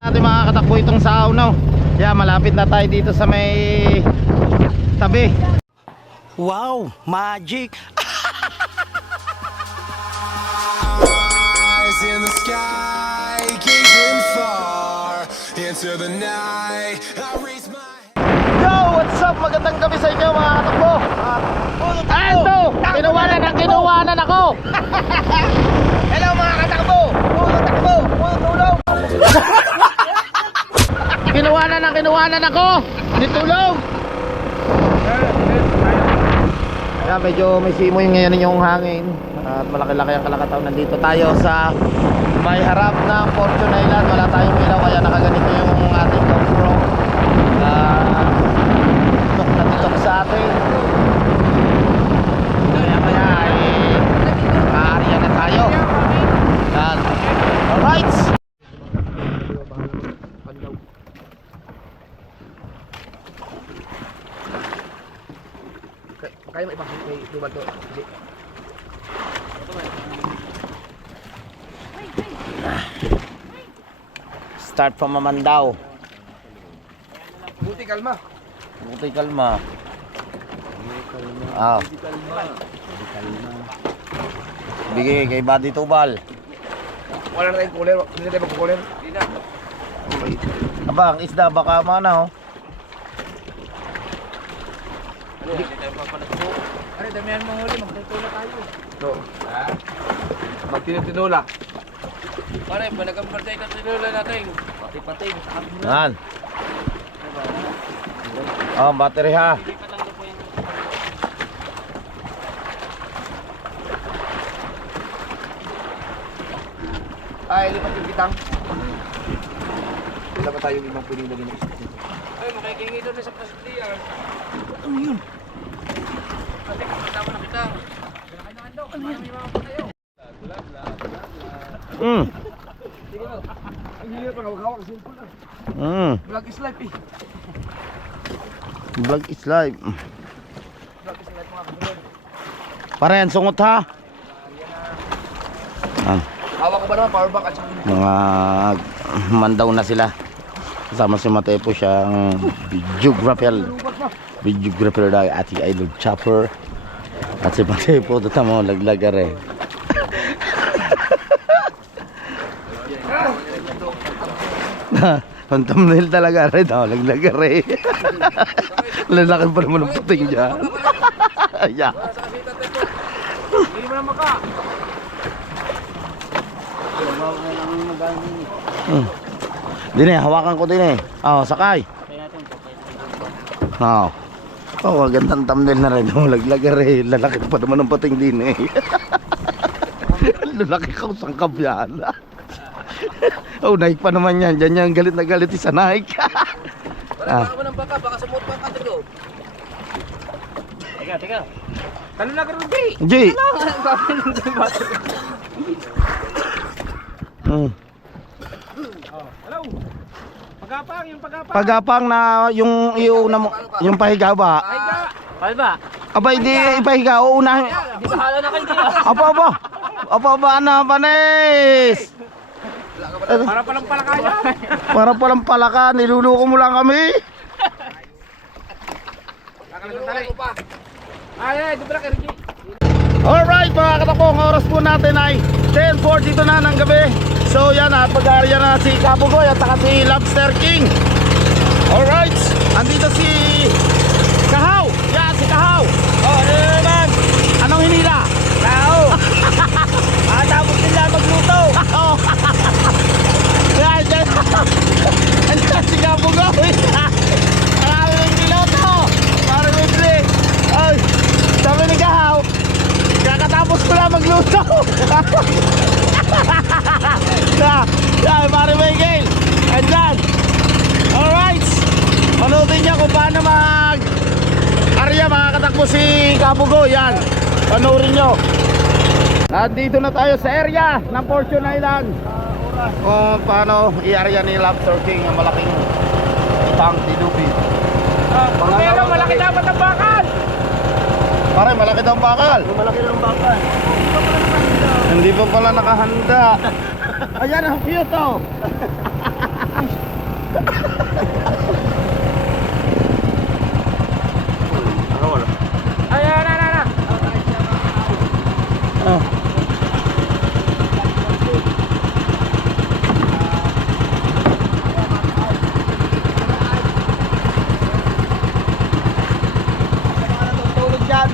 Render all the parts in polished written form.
Natin makakatakbo itong sao, no? Yeah, malapit na tayo dito sa may tabi. Wow, magic. Eyes in the sky, gazing far into the night. I raise my Yo, what's up? Magandang gabi sa inyo mga katakbo. Ito, kinuwanan ako. Hello mga katakbo! Pulo takbo! Pulo tulong! Kinuwanan ako. Nitulog. Kaya medyo may simoy ngayon yung hangin. At malaki-laki ang kalakataw. Nandito tayo sa may harap ng Fortune Island. Wala tayong ilaw kaya nakaganito yung ating GoPro. Tutok na tutok sa atin. Kaya ay maaariya na tayo. Yan. Alright. Kaya may ibang kay Duban to. Hindi. Start from Mamandao. Buti kalma. Buti kalma. Ah. Bigay kay Buddy Tubal. Wala na tayong cooler. Hindi na tayo mag-cooler. Hindi na. Aba, ang isda baka mana, oh. Hindi tayo papanagpo. Ano, damihan mo huli. Magtutula tayo. No. Ha? Magtinutula. Pare, panagkambar tayo tinula natin. Pati-pati. Sa kabila. Yan. Oh, battery ha. Ay, lipat yung kitang. Wala ba tayo limang pwedeng lagyan ng isip? Ay, makikingi doon sa pasitiyan. Ano yun? Kasi kasama na kita. Ano yun? Sige mo. Ang hirap ang hawak-hawak. Simple na. Vlog is life eh. Vlog is live. Vlog is life mga kasunod. Paren, sungot ha. Hawak ko ba naman? Power bank at saka Mga mandaw na sila. Kasama si Matepo siyang videographer daw ating idol Chopper. At si Matepo dito mo laglagar eh. Ang thumbnail talaga rin daw laglagar eh. Lalaki pa naman ang puting dyan. Yeah. hindi mo naman ka. Dine, hawakan ko din eh. Oh, sakay. Oh. Oh, gandang thumbnail na rin. Oh, laglagar eh. Lalaki pa naman ang pating din eh. Lalaki ka sangkap yan. Oh, naik pa naman yan. Diyan yan galit na galit isa naik. Baka mo ng baka sumot pa ka dito. Teka. Talo na karon di. G. Hello. Pagapang, yung pagapang. Pagapang na yung iuna mo, yung pahiga ba? Palba. Aba, hindi ipahiga. Uunahin. Di bahala na kayo dito. Apa, ano, panis? Para palang palakaya. Para palang palaka, niluluko mo lang kami. Niluluko pa. Ay, di pala Ricky. Alright mga katakbo, ang oras po natin ay 10:42 na ng gabi. So yan, at pag-aarya na si Kabugoy at saka si Lobster King. Alright, andito si Kahaw. Yan, si Kahaw. Oh, ano naman? Anong hinila? Kahaw. Tapos nila magluto. Yan, yan. Andyan si Kabugoy. Marami ng niloto. Marami ng drink. Ay, sabi ni Kahaw, kakatapos ko lang magluto. Yan, pare Miguel. Andyan. Alright. Panoodin niya kung paano mag-arya makakatakbo si Kabugo. Yan. Panoorin nyo. Nandito na tayo sa area ng Fortune Island. Kung paano i-arya ni Lobster King ang malaking itang dinubi. Pero malaki dapat ang bakal. Pare, malaki daw ang bakal. Malaki na ang bakal. Hindi pa pala nakahanda. Ayan ang cute oh. Ayan, na. Oh. Tulog dyan.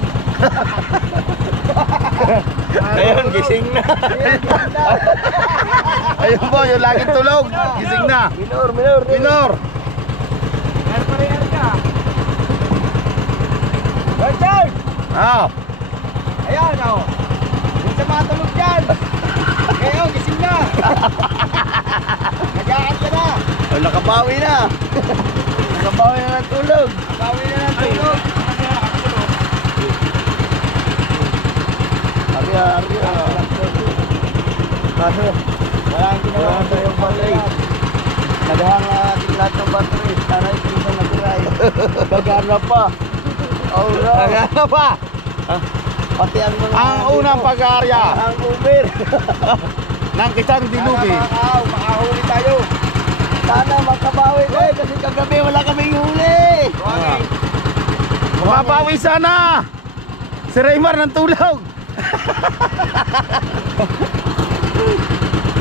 Ayun, gising na. Ayun po, yung laging tulog. Gising na. Minor. Richard! Ah, Ayan oh. Yung sa mga tulog dyan. Ngayon, gising na. Nag-aat ka na. oh, nakabawi na. Nakabawi na ng tulog. Bawi na ng tulog. Arya. Kaso, wala ang ginawa sa yung battery. Nagahang ating lahat ng battery. Sana yung isang naturay. Gagana pa. Alright. Nagana pa. Pati ang mga... Ang unang pag-aarya Ang Uber. ng kitang dilugi. Sana makahuli tayo. Sana makabawi ko eh. Kasi kagabi wala kaming huli. Ah. Mapapawi sana. Si Raymar ng tulog.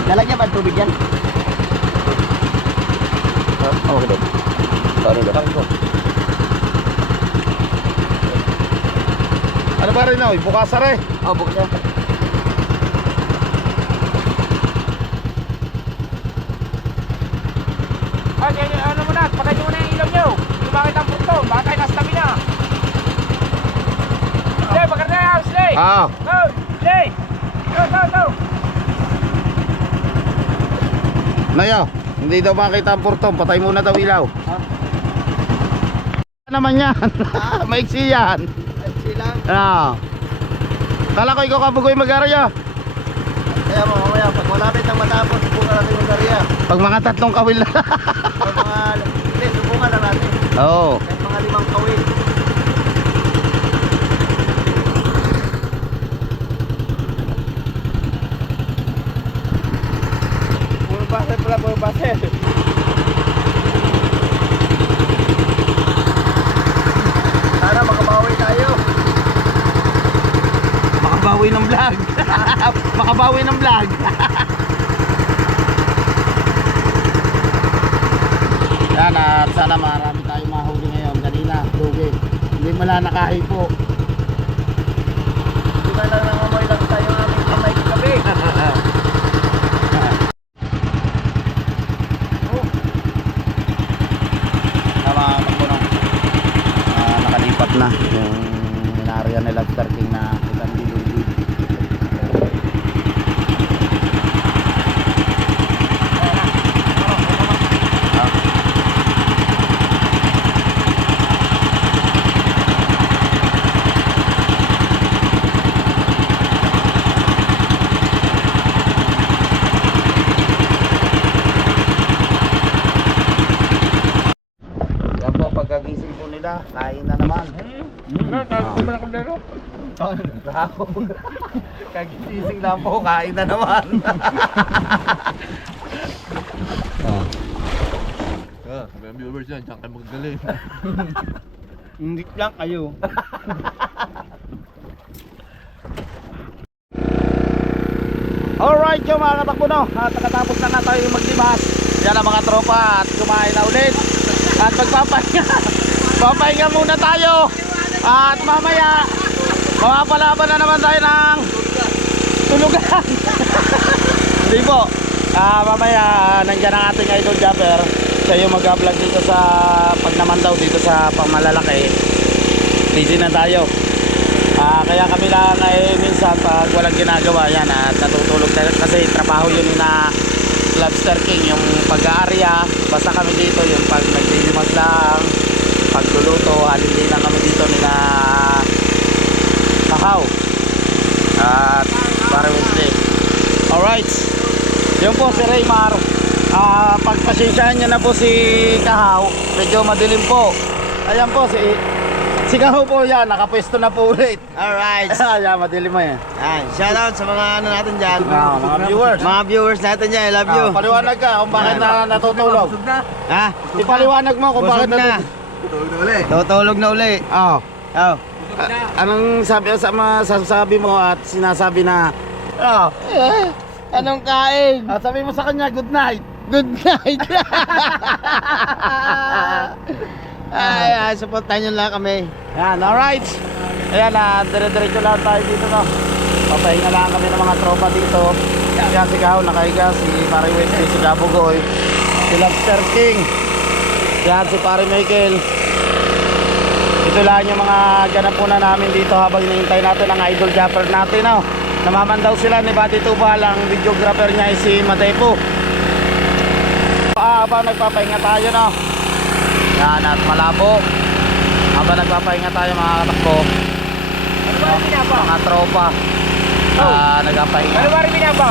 Lalagyan ba tubig yan? Okay daw. Sorry daw. Ano ba rin oy? Bukasa rin. Oh, bukas yan. Ano mo na, patay nyo na yung ilaw nyo. Bakit ang punto? Bakit tayo nasa tabi na? Slay, pagkar na yan, Slay! Ah, Go! Slay! Go! Nayo, hindi daw makita ang purtong. Patay muna daw ilaw. Ano naman yan? Maiksi yan. Ay, silang. Ah. Kala ko ikaw kabugoy mag-arya. Kaya mo, mamaya, pag malapit ang matapos, subukan natin yung karya. Pag mga tatlong kawil na. Pag mga... Hindi, subukan na natin. Oo. Kahit mga 5 kawin. Puro base pala, puro base. Sana makabawi tayo. Makabawi ng vlog. Makabawi ng vlog. Yan at sana marami tayong mahuli ngayon. Kanina, lugi. Hindi mala nakahipo. Di ba lang nangamoy lang tayo ng aming kamay kagabi? Tama takbo no. Nakalipat na yung area ni Lobster King na kitang dilugi. Yan po, pagkagising po nila, kain na naman. Kagising lang po, kain na naman. May viewers yan, diyan kayo magagaling. Hindi lang kayo. Alright yung mga katakbo no, at nakatapos na nga tayo maglibas. Yan ang mga tropa at kumain na ulit. At papahinga muna tayo. At mamaya mapapalaban na naman tayo ng tulugan. Hindi po. Mamaya nandiyan ang ating idol Japper. Siya yung mag-vlog dito sa pag naman daw dito sa pamalalaki. Busy na tayo. Kaya kami lang ay minsan pag walang ginagawa yan at natutulog na kasi trabaho yun na Lobster King, yung pag-aarya. Basta kami dito yung pag naglilimas lang, pagluluto, halili lang kami dito nila Kahaw at para Wednesday. Alright, yun po si Raymar. Pagpasensyahan nyo na po si Kahaw, medyo madilim po. Ayan po si Sigaw po yan, nakapwesto na po ulit. Alright. Yan, madilim mo yan. Yan, shoutout sa mga ano natin dyan. Mga viewers. Mga viewers natin dyan, I love you. Paliwanag ka kung bakit natutulog. Ha? Ipaliwanag mo kung bakit Busog na. Tutulog na uli. Oh. Oh. Anong sabi mo at sinasabi na Anong kain? sabi mo sa kanya good night. Good night. ay, supportan nyo lang kami. Yan, alright. Ayan, dire-diretso lang tayo dito, no. Papahinga lang kami ng mga tropa dito. Yan si Kao nakahiga, si Pare Wesley, si Gabugoy, si Lobster King. Yan si Pare Michael. Ito lang yung mga ganapunan namin dito habang hinihintay natin ang idol japper natin, no. Namamandaw sila ni Buddy Tubal, ang videographer niya ay si Matepo. Habang nagpapahinga tayo, no. Yan at malabo. Habang nagpapahinga tayo mga katakbo, mga tropa nagpapahinga. Ano ba rin binaba?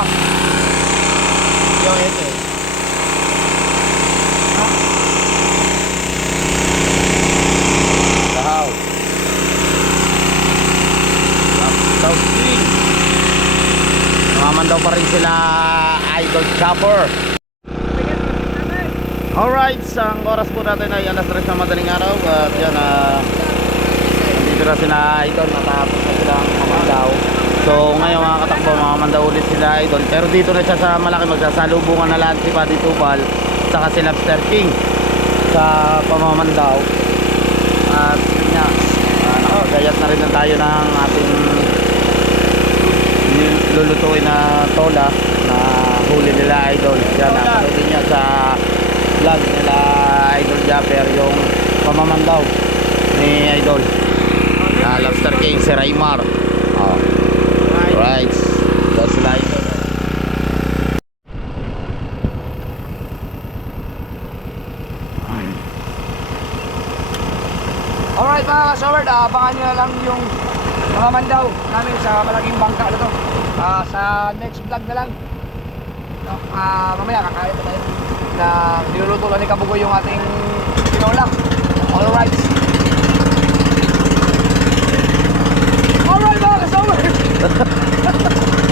Yung ito Dahaw South King. Namaman daw pa rin sila idol chopper. Alright, ang oras po natin ay alas 3 na madaling araw. At yan, nandito na sila idol, natapos na silang mamandaw. So ngayon mga katakbo, mamandaw ulit sila idol. Pero dito na siya sa malaki, magsasalubungan na lang si Buddy Tubal saka si Lobster King sa pamamandaw. At yun nga, nakagayat na rin na tayo ng ating lulutuin na tola na huli nila idol. Yan, napanood niya sa vlog nila idol Japper yung pamamandaw ni idol Lobster King, si Raymar. Right, daw sila idol. Alright mga kasaward, abangan nyo na lang yung mga mandaw namin sa malaking bangka na to. Sa next vlog na lang. No, mamaya kakain tayo na niluluto lang ni Kabugoy yung ating tinola. Alright. Alright mga kasaward.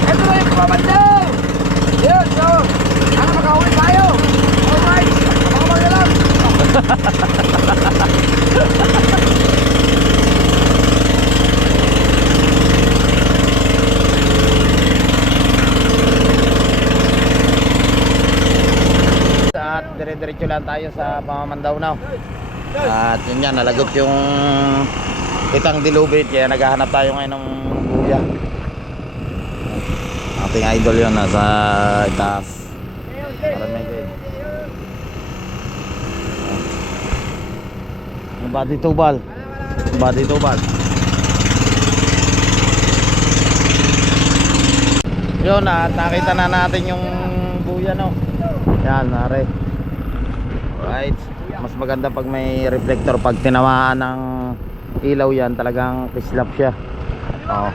Ito na yung kumamandaw. Yun, so makahuli tayo. Alright, abangan na lang. At dire-diretso lang tayo sa pamamandaw now. At yun yan, nalagot yung itang dilubit, kaya naghahanap tayo ngayon ng buya. Ating idol yun, nasa itaas. Buddy Tubal. Buddy Tubal. Yun, at nakita na natin yung buya, no. Yan, nare. Right. Mas maganda pag may reflector, pag tinamaan ng ilaw yan, talagang kislap siya. Oh.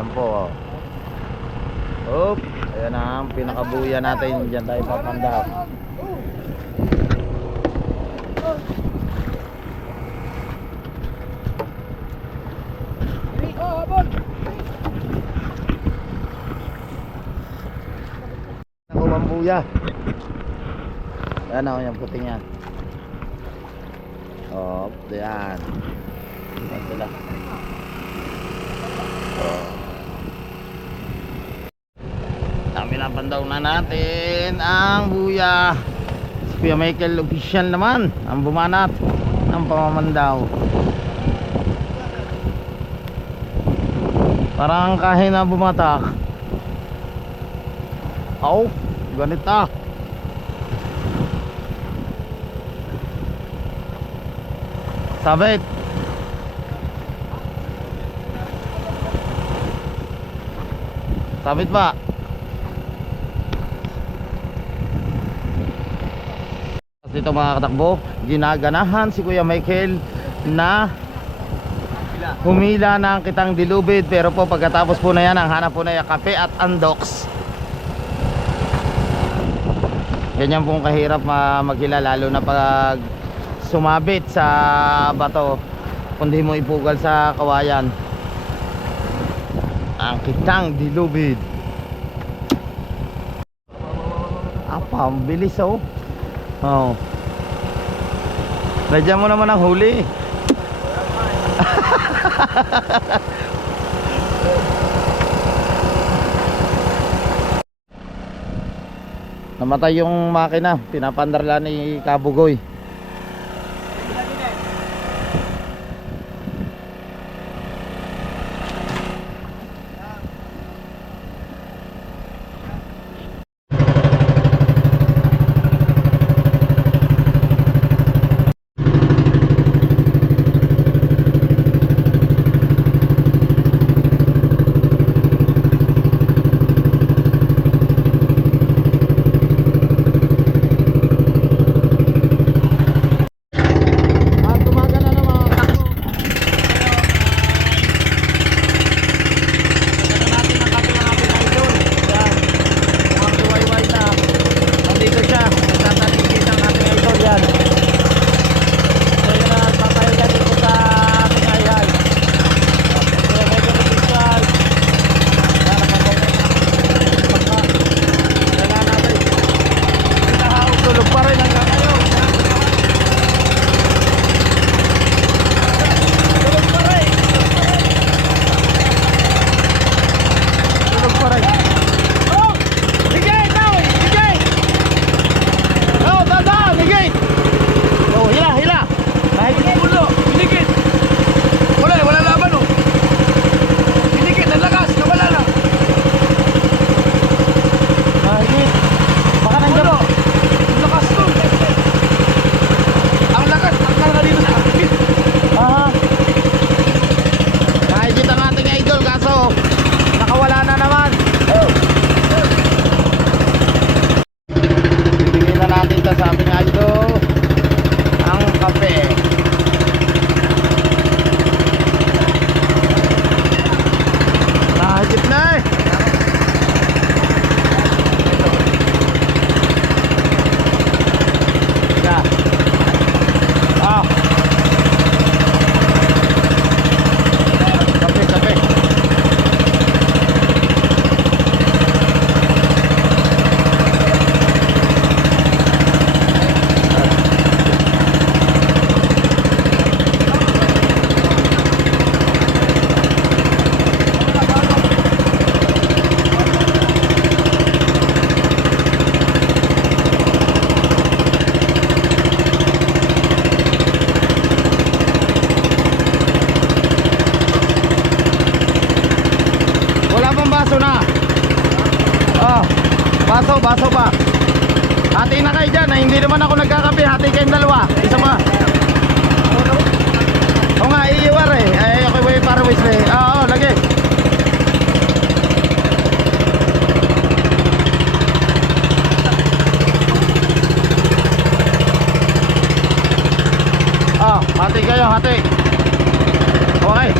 Yan po, oh. Oop. Ayan ang pinakabuya natin. Diyan tayo papanda. Nakuha ang buya. Yan o, yung puting yan. Oh, yan. Yan sila. Oh. Pinapandaw na natin ang buya. Si Kuya Michael official naman ang bumanat ng pamamandaw. Parang kahit na bumatak. Oh, ganito. Sabit. Sabit ba? Dito mga katakbo, ginaganahan si Kuya Michael na humila ng kitang dilubid. Pero po pagkatapos po na yan, ang hanap po na yung kape at andoks. Ganyan pong kahirap maghila, lalo na pag sumabit sa bato, kundi mo ipugal sa kawayan. Ang kitang dilubid. Apa, ang bilis oh. Oh. Ladyan mo naman ang huli. Namatay yung makina, pinapandarla ni Kabugoy. Baso pa. Hati na kayo dyan. Hindi naman ako nagkakape. Hati kayong dalawa. Isa pa. O nga, iiwar eh. Ay, okay ba yung para wisle? Oo, lagi. Hati kayo, hati. Okay.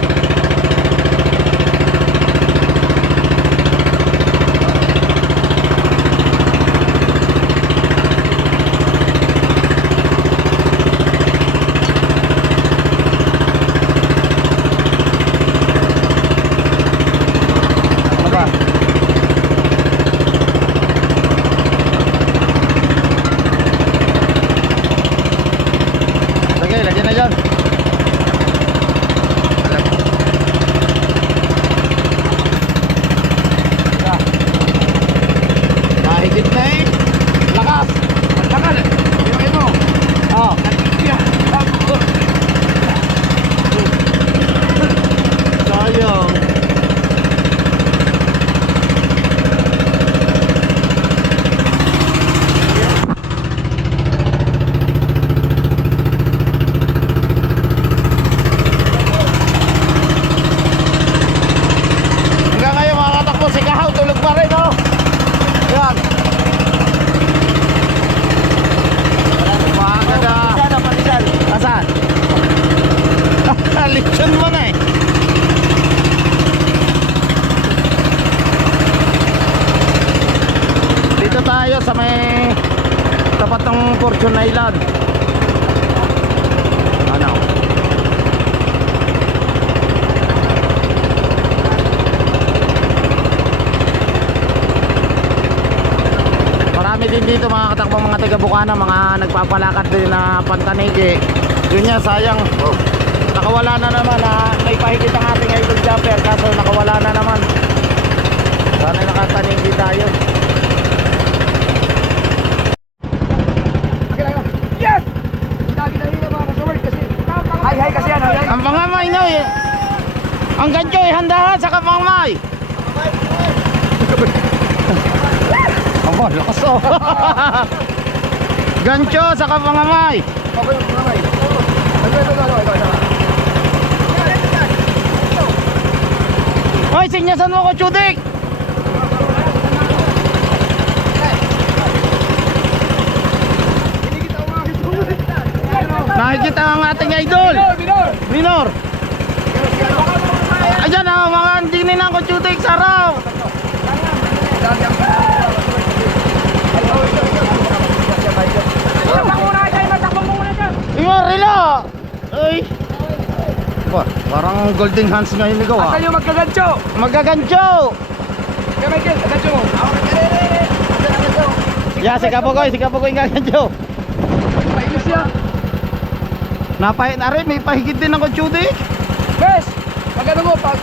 Lechon mo na eh. Dito tayo sa may tapat ng Fortune Island. dito mga katakbong mga taga Bukana, mga nagpapalakad din na pantanigi. Yun nga, sayang. Nakawala na naman. May pahigit ang ating idol jumper, kaso nakawala na naman. Sana nakatanigi tayo. Yes! Lagi na rin mga kasaward kasi. Hay kasi yan. Hay. Ang pangamay no eh. Ang gancho eh, handahan sa kapangmay. Aba, lakas oh. Gancho sa kapangamay. Okay, mamay. Ito. Hoy, sinyasan mo ko, Chudik. Nakikita ang ating idol. Minor. Ayan ah, mga andinin ang ko, Chudik, saraw. Ingo, relo. Ay. Wah, parang golden hands ngayon ni gawa. Asan yung magkagancho? Magagancho. Kaya Michael, kagancho mo. Ya, si Kapogoy nga gancho. Pailis siya. Napahit na rin, may pahigit din ako, Chudik. Bes! Magano mo pag...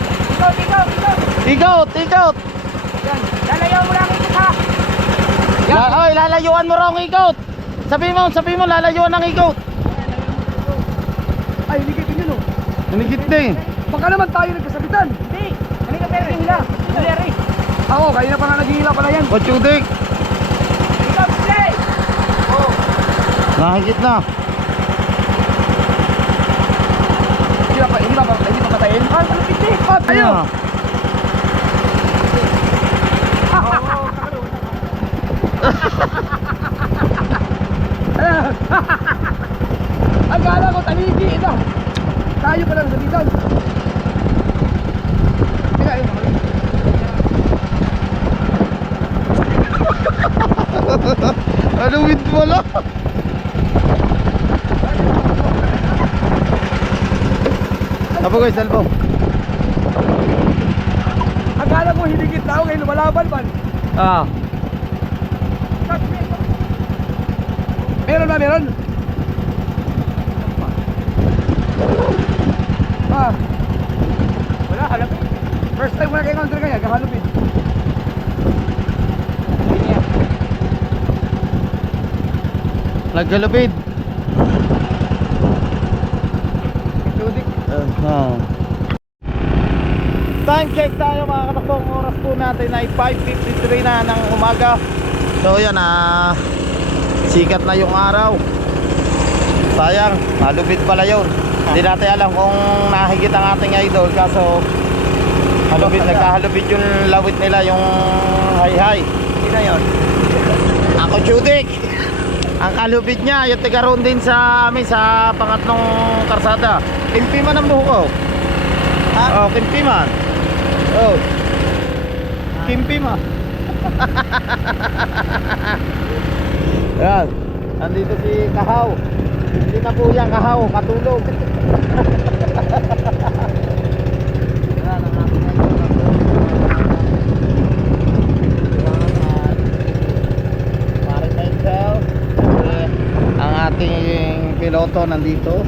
Ikaw! Ikot. Yan. Lalayaw mo lang ito ha! Oy, lalayuan mo raw ang ikot. Sabi mo, lalayuan ang ikot. Ay, hindi kayo yun o. Hinigit din. Baka naman tayo nagkasabitan. Hindi. Kanina pero hila. Hila. Ako, kanina pa nga naghihila pala yan. O, Chudik. Ikaw, play! Oo. Nahigit na. Hindi pa patayin? Ah, malapit eh. Ah, tayo! Akala ko taligi ito. Tayo pa lang sa bitan. Teka, ayun. Ano with mo lang? Kapogoy, cellphone. Akala ko hinigit na ako ngayon lumalaban man. Ah. Meron ba, meron? Ah. Wala, halapin. First time wala kayo counter kanya, kahalupin. Naggalupid. Ludik. Time check tayo mga katakbong. Oras po natin ay 5:53 na ng umaga. So yan sikat na yung araw. Sayang, malupit pala yun. Hindi natin alam kung nahigit ang ating idol. Kaso nagkahalupit yung lawit nila, yung hay-hay. Sino yun? Ako, Chudik. Ang kalupit niya, yung tigaroon din sa amin sa pangatlong karsada. Kimpiman ang buho ko. Ha? Oh, Kimpiman. Oh. Kimpiman. Yan. Nandito si Kahaw. Hindi na po yan Kahaw, katulog. Yan ang ating maritime cell. Ang ating piloto nandito.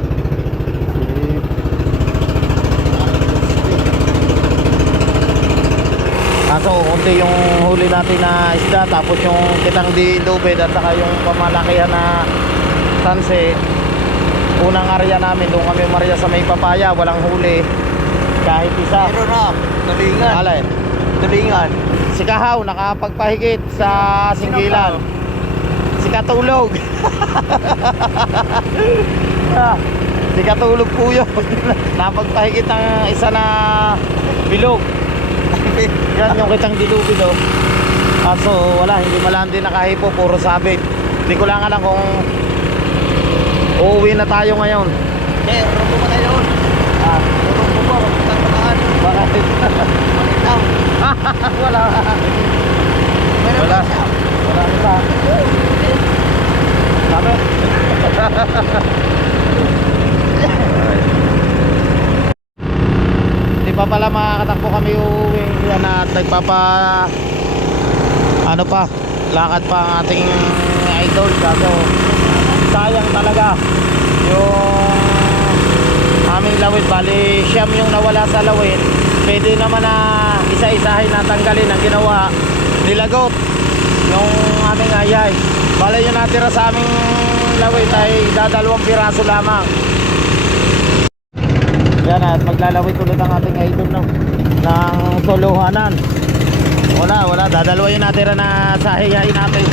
Kaso kunti yung huli natin na isda, tapos yung kitang dilubid at saka yung pamalakihan na tanse. Unang area namin, doon kami umarya sa may papaya, walang huli kahit isa. Meron na. Tulingan. Alay, Tulingan. si Kahaw nakapagpahigit sa singgilan. Si Katulog. Si Katulog po yun. Napagpahigit ng isa na bilog. Yan yung kitang dilubid oh. Kaso wala, hindi malandi nakahipo, puro sabit. Hindi ko lang alam kung uuwi na tayo ngayon. Eh, rumbo pa tayo doon. Rumbo pa, magputang pataan. Bakit? Makitaw. Wala. Meron Wala. pa siya. Wala nila. Sabi. Hindi pa pala makakatakbo kami uuwi. Yan at nagpapa ano pa, lakad pa ang ating idol. Kaso sayang talaga yung aming lawit. Bali siyam yung nawala sa lawit. Pwede naman na isa-isahin na tanggalin. Ang ginawa, nilagot yung aming ayay. Bali yung natira sa aming lawit ay dadalawang piraso lamang. Yan, at maglalawit ulit ang ating idol ng suluhanan. Wala, dadalawa yung natira na sahihain natin.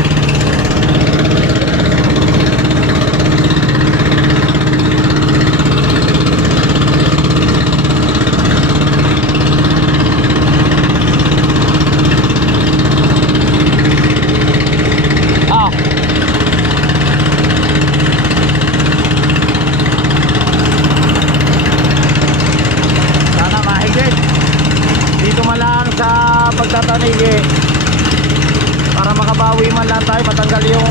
Sana mahigit dito man lang sa pagtatanigi para makabawi man lang tayo, matanggal yung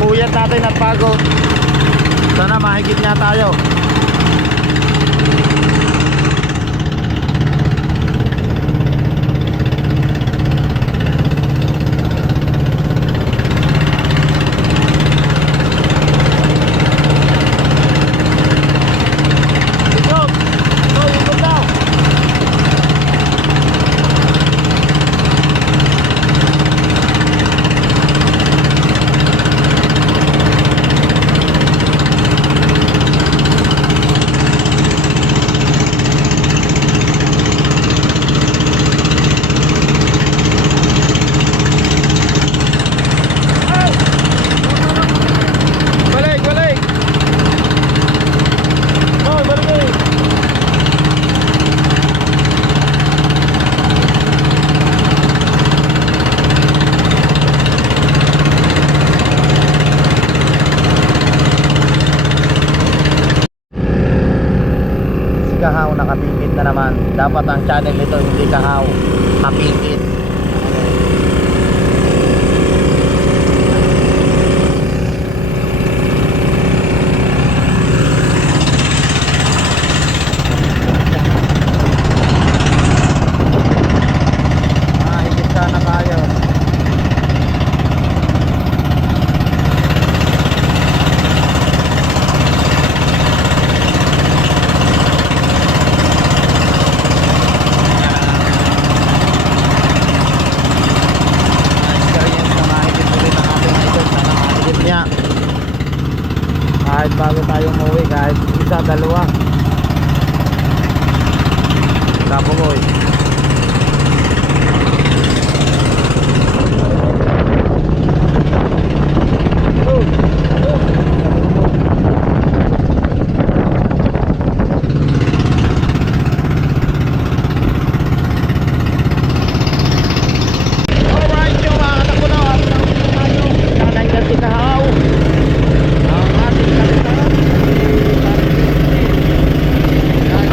puyat natin at pagod. Sana mahigit niya tayo. Kahaw nakapingit na naman. Dapat ang channel nito hindi kahaw, kapingit. Mahigit sana tayo. Kahit bago tayo umuwi, kahit isa, dalawa. Kapugoy. Alright, yung mga katakbo na. Nandiyan si Kahaw. Ang ating kapitan. Yan,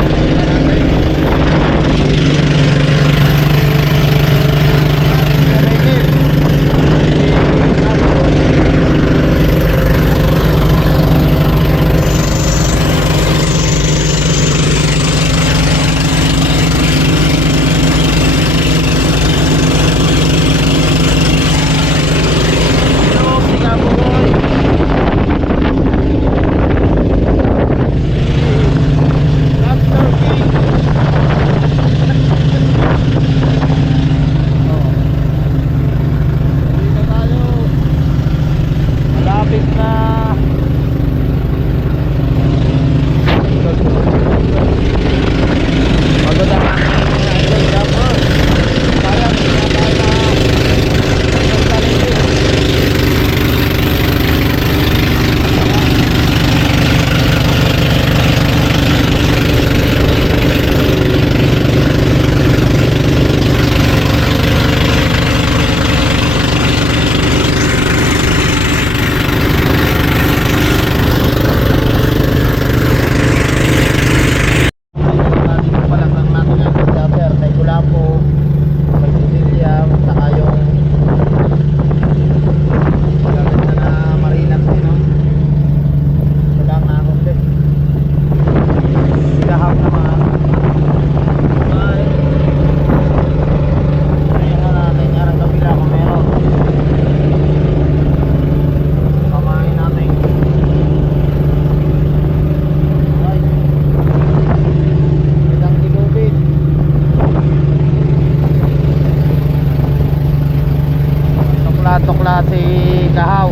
kahaw.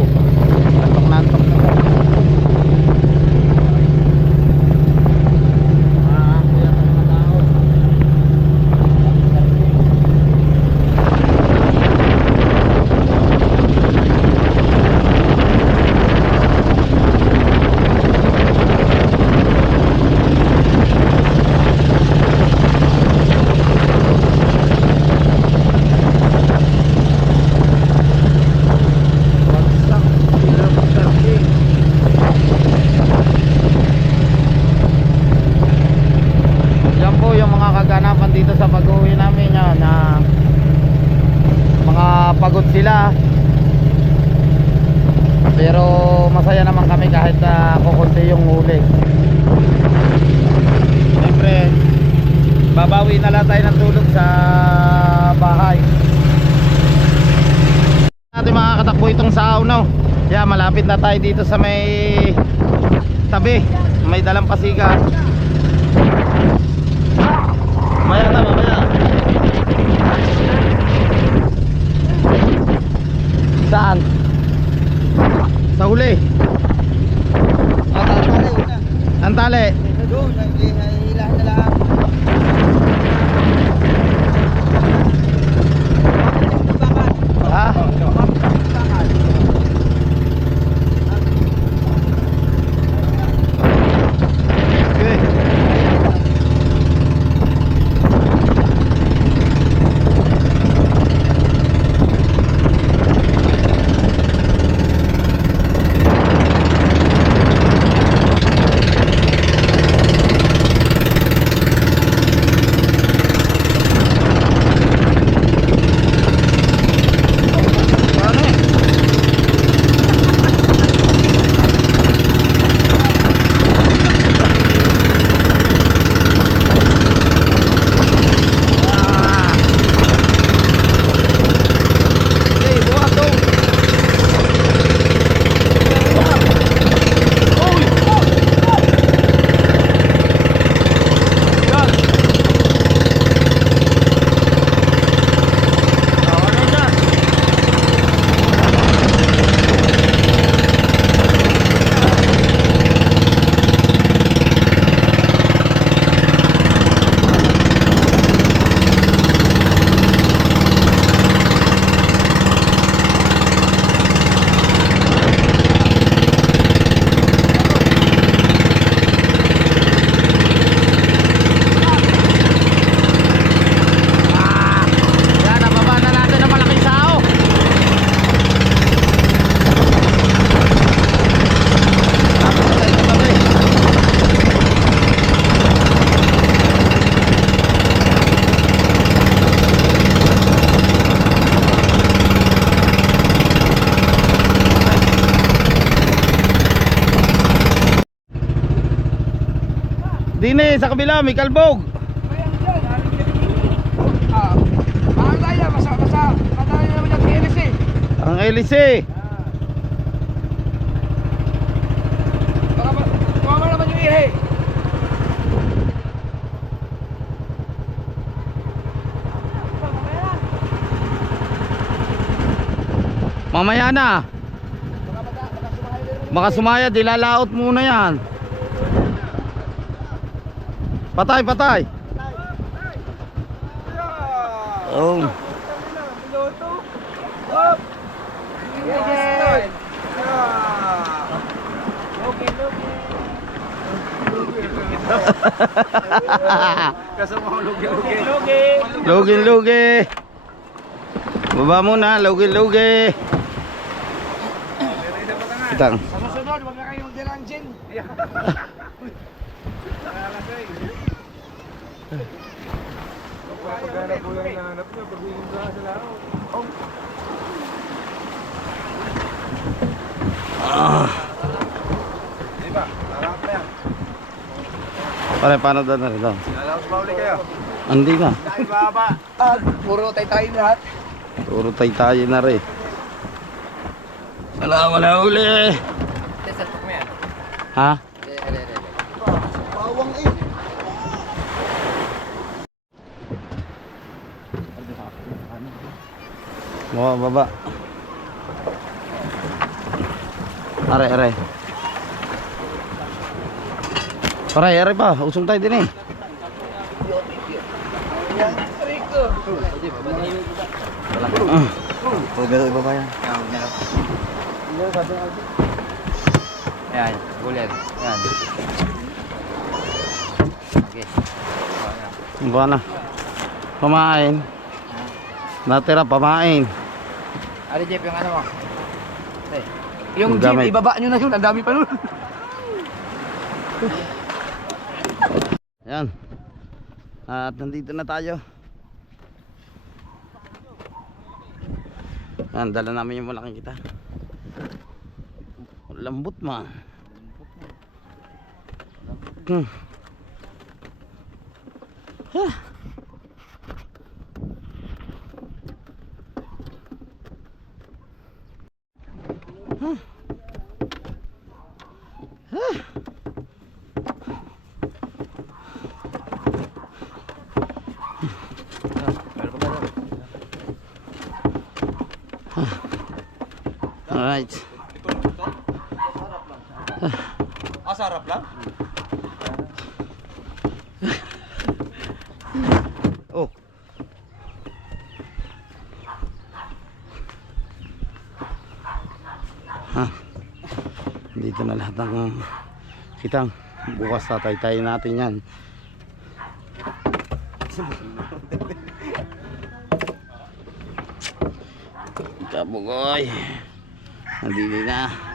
Antok na antok na. Yan po yung mga kaganapan dito sa pag-uwi namin yan, na mga pagod sila, pero masaya naman kami kahit kukunti yung huli. Siyempre babawi na lang tayo ng tulog sa bahay natin makakatakbo itong sao, no? Yeah, malapit na tayo dito sa may tabi, may dalampasigan. Mamaya na, mamaya. Saan? Sa huli. Tali una. Ang tali. Doon, hilahan na lang. Ha? Okay. Dine, sa kabila, may kalbog. Ang LC. Mamaya na. Baka sumaya, dilalaot muna yan. Patay, patay. Oh. Lugi-lugi. Baba muna, lugi-lugi. Kitang. Susunod, huwag na kayo magdilang gin. Pagkana po yung hinahanap niyo, pag-iinda sa lao. Diba? Harap na yan. Pare, paano doon na rin doon? Lalaos ba uli kayo? Andi na. Dahil baba. Puro tay-tay lahat. Puro tay-tayo na rin. Wala uli. Ha? Bawang eh. Baba, baba. Aray, aray. Aray, aray pa. Usong tayo din eh. Iba ba yan? Ayan, ulit. Ayan. Okay. Buwa na. Pamain. Natira, pamain. Ari Jeff, yung ano mo? Okay. Yung Ang Jeep, gamit. ibaba nyo na yun. Ang dami pa nun. Ayan. At nandito na tayo. Ayan, dala namin yung malaking kita. Lambot man. Huh. Alright. Sarap lang. Oh. Dito na lahat ng kitang. Bukas tatay-tayo natin yan. Kabugoy. Nandito na.